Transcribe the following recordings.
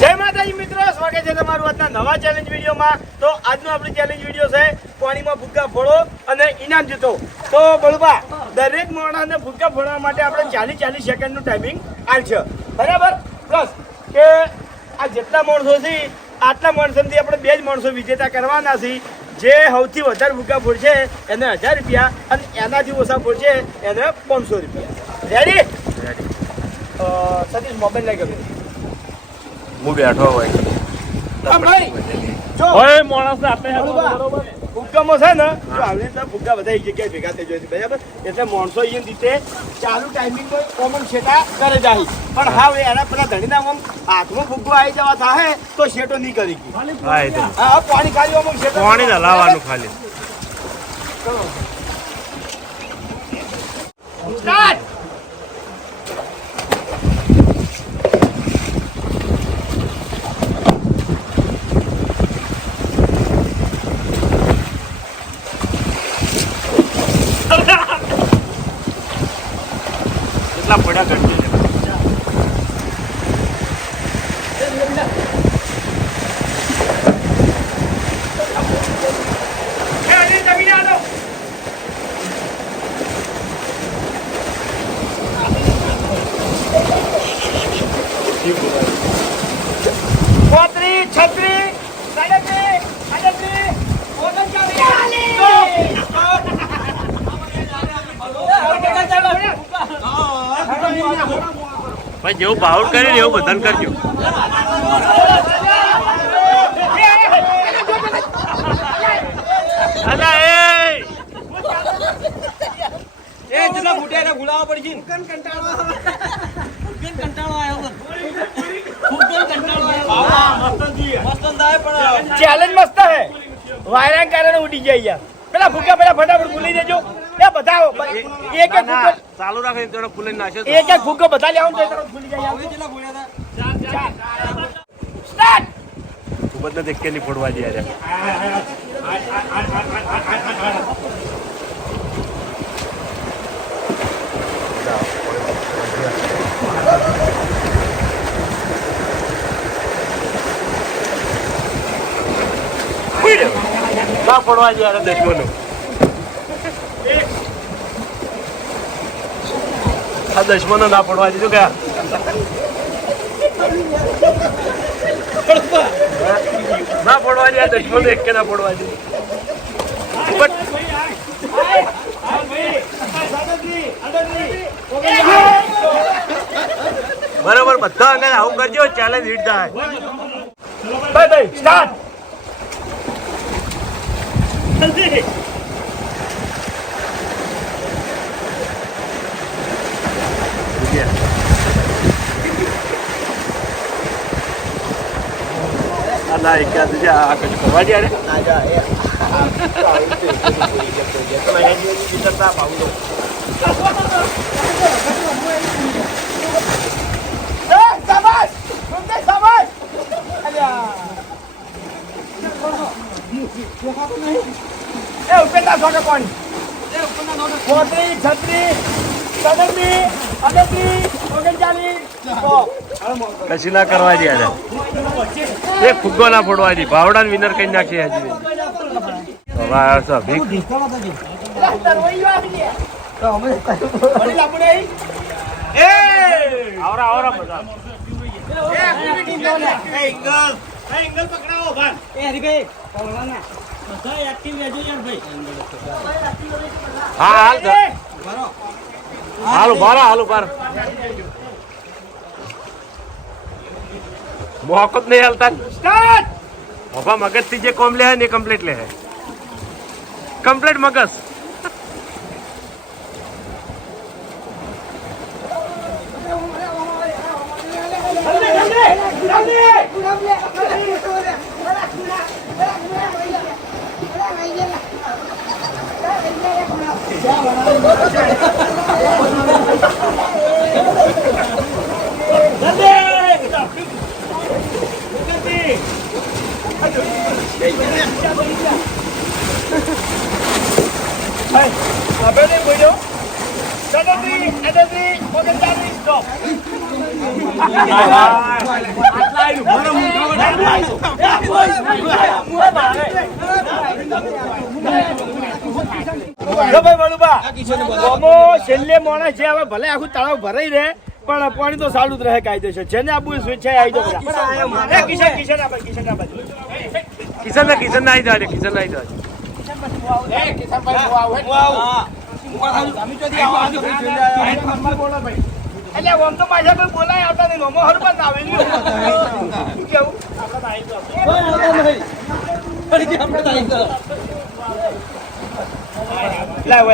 જય માતાજી મિત્રો, સ્વાગત છે તમારું આજના નવા ચેલેન્જ વિડીયોમાં. તો આજનો આપણો ચેલેન્જ વિડીયો છે પાણીમાં ભૂક્કા ફોડો અને ઇનામ જીતો. તો બળબા, દરેક માણસને ભૂક્કા ફોડવા માટે આપણે 40 સેકન્ડનું ટાઈમિંગ આલશે, બરાબર? પ્લસ કે આ જેટલા માણસો છે આટલા માણસોમાંથી આપણે 2 જ માણસો વિજેતા કરવાના છે. જે સૌથી વધારે ભૂક્કા ફોડશે એને 1000 રૂપિયા અને એનાથી ઓછા ફોડશે એને 500 રૂપિયા. રેડી? સતીશ મોબાઈલ લઈ ગયો. હું બેઠો હોય ભૂક્કામાં છે ને તો આવી રીતે ભૂક્કા બધા એક જગ્યાએ ભેગા થઈ જાય, બરાબર? એટલે માણસો અહીંયા રીતે ચાલુ ટાઈમિંગમાં કોમન શેટા કરે જાય. પણ હા એના પેલા ધણીના હાથમાં ભૂક્કો આવી જવા થાય તો શેટો નહીં કરી હા પાણી ખાલી અમુક શેટો પાણી હલાવવાનું ખાલી. સ્ટાર્ટ. કેટલા પડ્યા ઘટે છે. ભાઈ જેવું બાઉલ કરે ને એવું બધાને કરજો. ચેલેન્જ મસ્ત હે, વાયરા કારણે ઉડી જાય યાર. પેલા ભૂકા પેલા ફટાફટ ભૂલી દેજો. એ બધા એક ચાલુ રાખે તો ફૂલે નાશે. એક ભૂકો બધા લેવાનું તો ભૂલી જાય. સ્ટાર્ટ. ખૂબ જ દેખ નહીં ફોડવા દે. ના ફોડવા દે દશમનો. આ દશમનો ના ફોડવા દીધું કે ના ફોડવા દે. દશમનો એક કે ના ફોડવા દીધું. બરાબર, બધા આગળ આવું કરજો. ચેલેન્જ હિટ થાય. બાય સ્ટાર્ટ. ના એક આ કશું કરવા દે. કશું ના કરવા દે. એક ફુગ્ગો ના ફોડવા દે. ભાવડા વિનર કઈ નાખીએ હજી. હાલ બાર મોકો જ નહીં હાલતા. બાબા મગજ થી જે કોમ લે ને કમ્પ્લીટ લે. કમ્પ્લીટ મગજ. આપણે નહીં બોલ્યો stop. છેલ્લે માણસ છે હવે ભલે આખું તળાવ ભરાઈ રહે પણ પાણી તો ચાલુ જ રહે કાયદેસર જેને આપવું સ્વેચ્છાએ આવી જાઓ બધા. કિશન આવી જાય કિશન આવી જાય એટલે આમ તો પાછા કોઈ બોલાય આવતા નહીં નોમો હર પણ આવે શું કેવું લાવ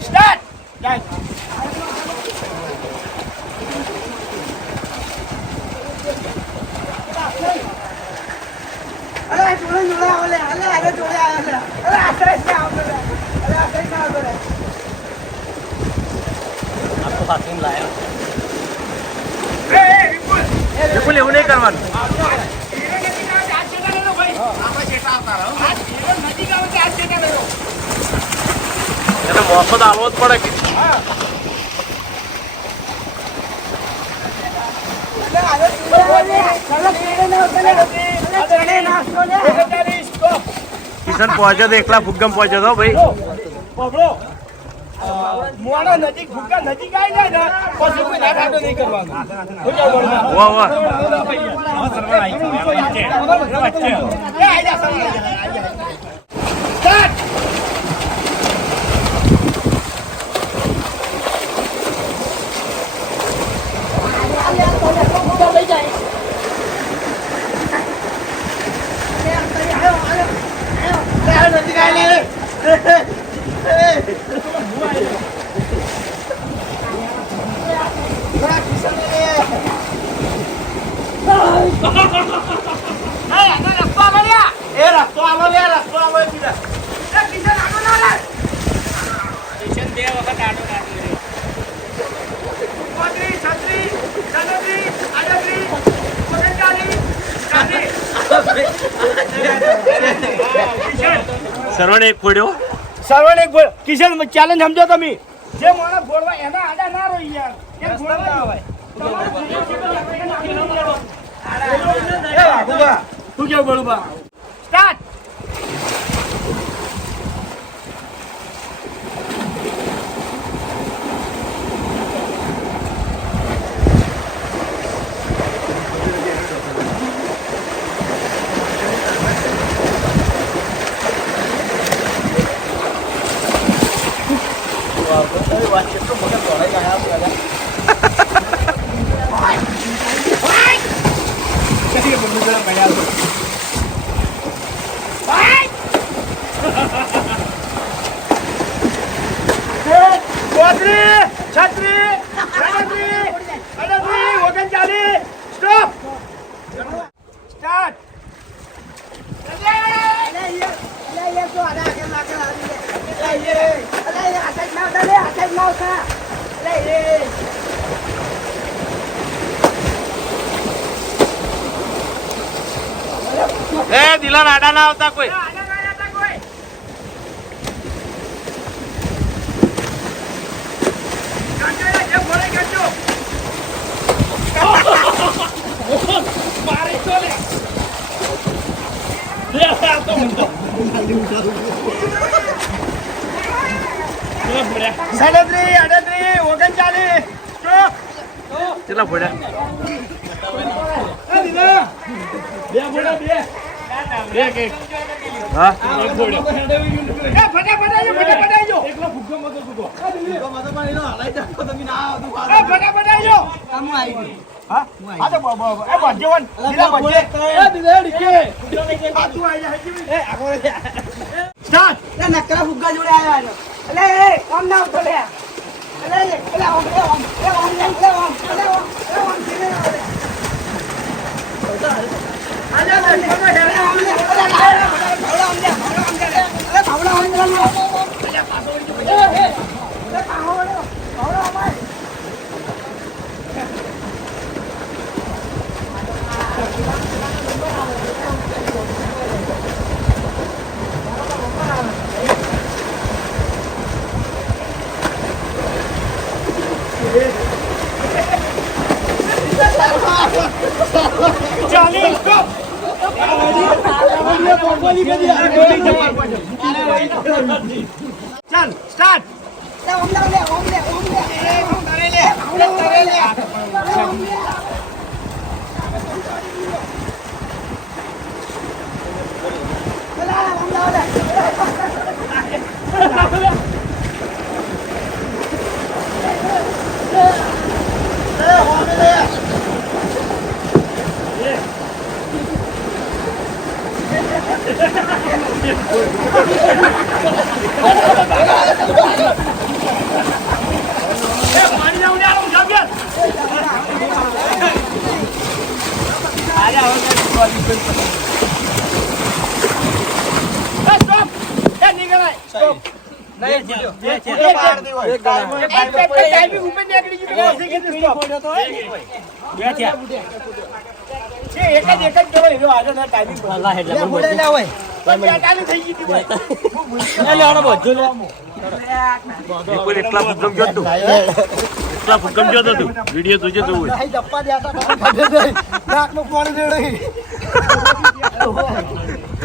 સ્ટાર્ટ બિલકુલ એવું નહીં કરવાનું એને મોકો તો આવવો જ પડે કે કિશન પહોંચ્યો તો એકલા ફુગ્ગમ પહોંચ્યો તો ભાઈ મોડા નજીક ભૂકા નજીક આવી જાય ને પછી કોઈ ના કાઢો નહીં કરવાનો. વાહ વાહ સરવણ એક ફોડ્યો સરવણ એક કિશન ચેલેન્જ સમજો તમે જે માણસ બોલવા એના આડા ના રહી યાર એમ બોલવા હોય તું કેવું બોલું સ્ટાર્ટ દિલા આડા ના આવતા કોઈ કેટલા ફોડ્યા હા નકરા ફુગ્ગા જોડે આવ્યા એટલે કોમ ના આવતો લે ચાલ સ્ટાર્ટ. લે ઓમ લે ઓમ લે ઓમ લે તરે લે તરે લે. પાણી લાવું ને આવું સાબિયત. એટલા ભૂકંપ ગયો તું એટલા ભૂકંપ ગયો તું વિડીયો તુજે જોવું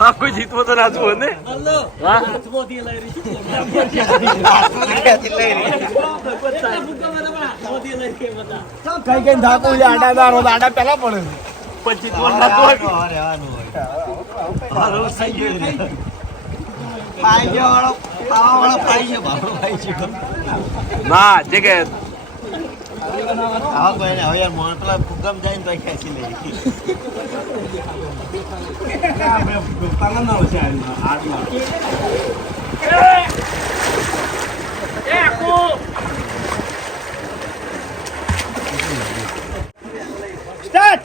આખું જીતવો તો નાચવું ને હા કઈ કઈ ધાકો આડા પેલા પડે પછી તો નાચવું ના જે કે સ્ટાર્ટ.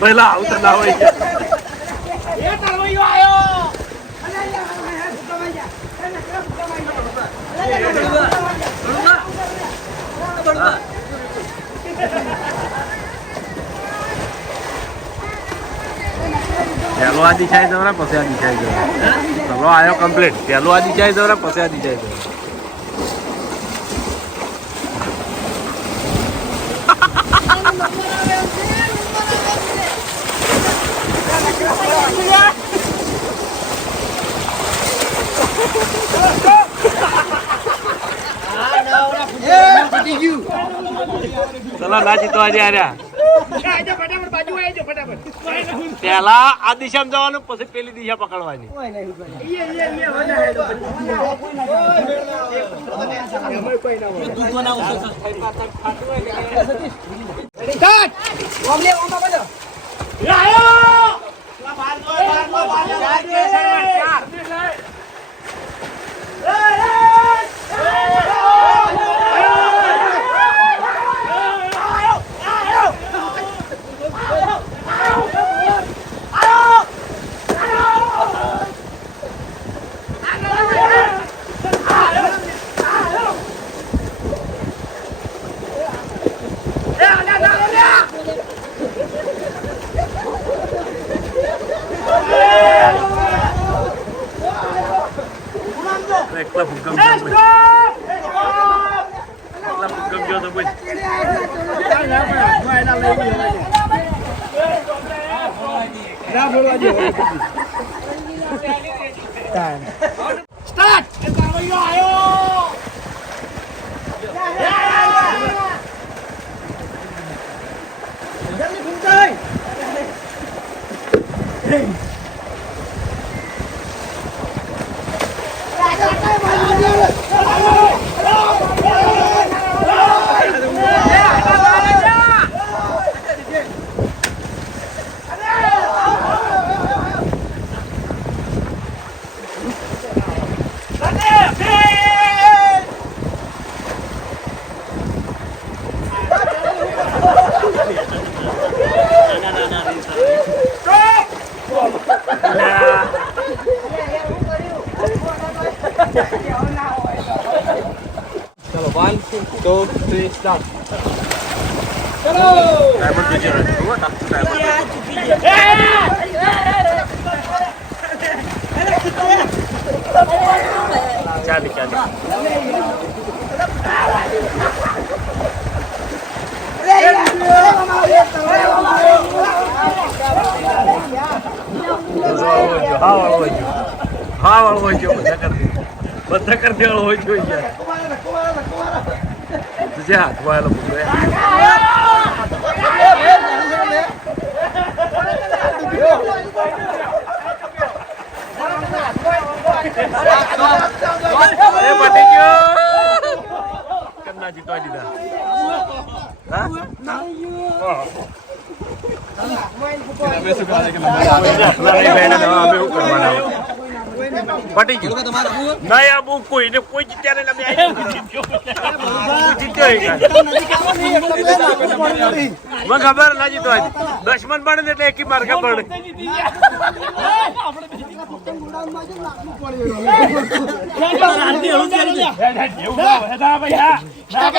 પહેલા આવતા ના હોય એ તરવૈયો આયો. પહેલો આ દિશાએ જવરા પછી આ દિશાએ જવરા પહેલો આવ્યો કમ્પ્લીટ પહેલો આ દિશાએ જવરા પછી આ દિશાએ જવરા ચલો નાચી તો આજે આર્યા ફટાફટ બાજુ આવી ફટાફટ. પહેલા આ દિશામાં જવાનું પછી પેલી દિશા પકડવાની સ્ટાર્ટ. ઓમ લે ઓમ બધો આયો. એકલા ભૂકંપ ગયો એકલા ભૂકંપ ગયો તો ભાઈ સ્ટાર્ટ. એ તરવૈયો આયો. જલ્દી ઘૂમતાઈ. ચલો 1 2 3 સ્ટાર્ટ ડાયમંડ બીજો રહ્યો ચાલી ચાલી હા વાળવો જો બધા કરી દેવાળો હોય જો યાર તુજે હાથ વાળો પતી ગયો કન્ના જીતવા દીધા પટી ગયું ના યાર બહુ કોઈને કોઈ જીત્યા ને મને ખબર ના જીતવા દુશ્મન પડે ને એટલે એકી માર્કા પડે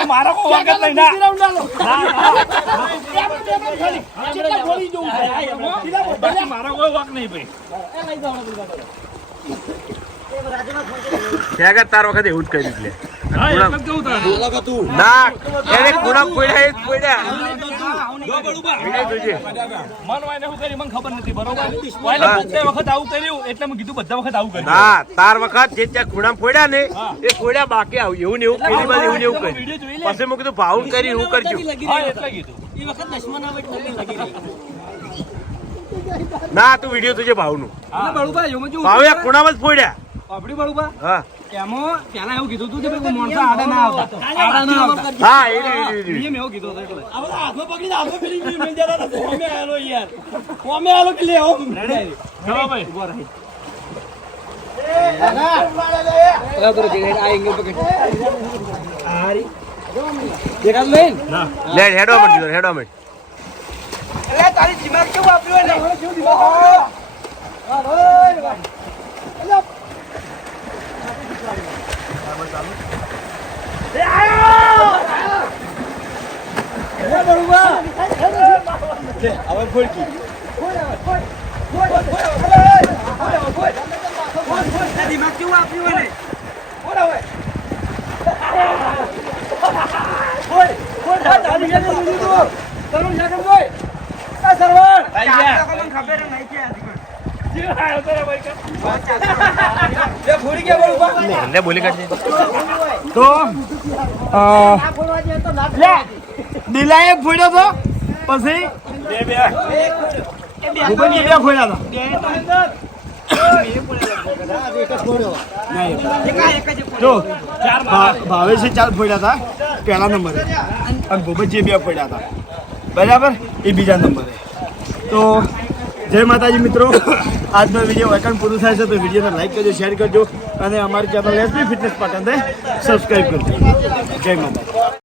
મારો કોઈ વખત નહીં ના મારો કોઈ વાક નહીં ભાઈ તાર વખત એવું જ કર્યું એટલે ના એને ખૂણા પડ્યા એ જ પડ્યા ના તાર વખત જે ત્યાં ખૂણા પડ્યા ને એ પડ્યા બાકી આવ્યું એવું ને એવું પેલી બાજુ એવું ને એવું કર્યું પછી મેં કીધું ભાવ કરી એવું કરજો ના તું વિડીયો તુજે ભાવનું ભાવ એક ખૂણામાં જ પડ્યા હા એમાં પેલા એવું કીધું હતું કે ભાઈ માણસો આડા ના આવતા હા એ એમ એવું કીધું હતું એટલે હાથમાં પકડીને હાથમાં ફેરી ગયું મેં જરા તો અમે આલો યાર અમે આલો કે લે આવો ચલો ભાઈ ઉભો રહી લે હેડો મત હેડો મત એટલે તારી દિમાગ કેવું વાપર્યું ને દિમાગ કેવું વાપર્યું ને બોલી કાઢજે તો દિલાએ ફોડ્યો તો પછી ભૂપેનજી બે ફોડ્યા હતા જો ભાવેશે 4 ફોડ્યા હતા પહેલા નંબરે અને ભૂપેનજી 2 ફોડ્યા હતા બરાબર એ બીજા નંબરે તો જય માતાજી મિત્રો આજનો વિડીયો વેકન પૂરું થાય છે તો વિડીયોને લાઈક કરજો શેર કરજો અને અમારી ચેનલ એસપી ફિટનેસ પાટણને સબસ્ક્રાઈબ કરજો જય માતા